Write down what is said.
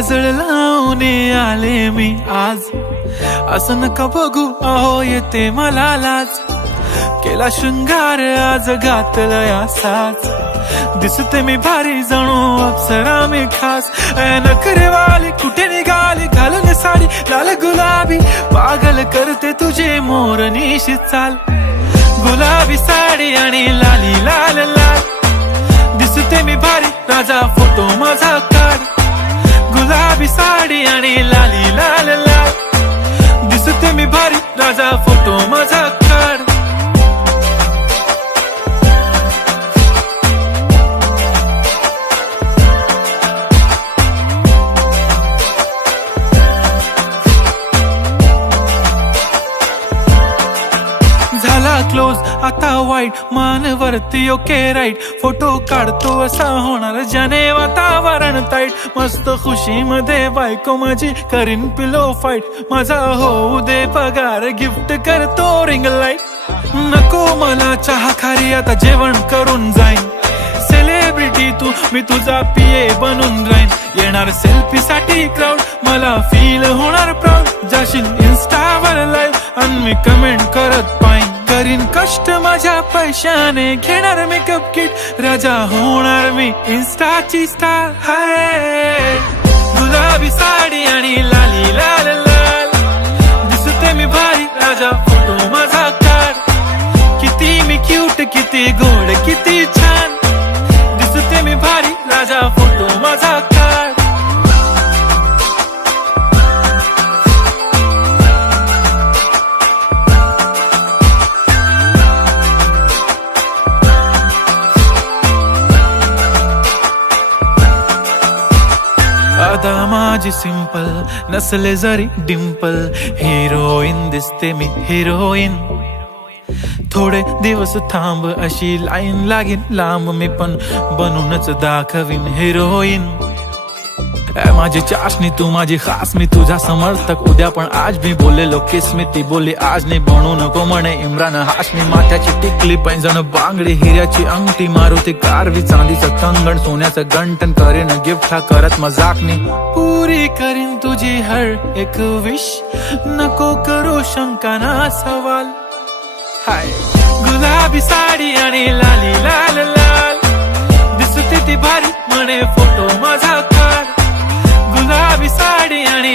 काजळ लावून आले मी आज, असं नका बघू अहो येते मला लाज. केला शृंगार आज घातलंय असाच, दिसते मी भारी जणू अप्सरा मी खास. नखरेवाली कुठे निघाली घालून साडी लाल गुलाबी, पागल करते तुझे मोरनीशी चाल. गुलाबी साडी आणि लाली लाल लाल, दिसते मी भारी राजा फोटो माझा काढ. गुलाबी साडी आणि लाली लाल लाल, दिसते मी भारी राजा फोटो माझा काढ. झाला क्लोज आता वाईट, मान वरती ओके राईट. फोटो काढतो असा होणार ज्याने वातावरण ताईट. मस्त खुशी मध्ये बायको माझी करीन पिलो फाईट. माझा होऊ दे पगार गिफ्ट करतो रिंग लाईट. नको मला चहा खारी आता जेवण करून जाईन. सेलिब्रिटी तू मी तुझा पिये बनून राहीन. येणार सेल्फी साठी क्राऊड मला फील होणार प्राऊड. जाशील इन्स्टावर लाईव्ह आणि मी कमेंट करत पाईन. करीन कष्ट माझ्या पैशाने घेणार मेकअप किट. राजा होणार मी इन्स्टाची स्टार. हाय गुलाबी साडी आणि लाली लाल लाल, दिसते मी भारी राजा फोटो माझा काढ. किती मी क्यूट किती गोड किती छान, दिसते मी भारी राजा फोटो माझा काढ. आता माझी सिंपल नसले जरी डिंपल, हिरोईन दिसते मी हिरोईन. थोडे दिवस थांब अशी लाईन लागेल लांब, मी पण बनूनच दाखवीन हिरोईन. माझी चाशनी तू माझी खास, मी तुझा समर्थक उद्या पण आज मी बोलेलो किस मी. ती बोली आज नाही बनू नको म्हणे इम्रान हाशमी. माथ्याची टिकली पैंजण बांगडी हिऱ्याची अंगठी, मारुती कारवी चांदीचं कंगण सोन्याचं गंटन. करीन गिफ्ट हा करत मजाकनी, पुरी करीन तुझी हर एक विश. नको करू शंका ना सवाल. हाय गुलाबी साडी आणि लाली लाल लाल, दिसते ती भारी म्हणे फोटो माझा काढ. गुलाबी साडी आणि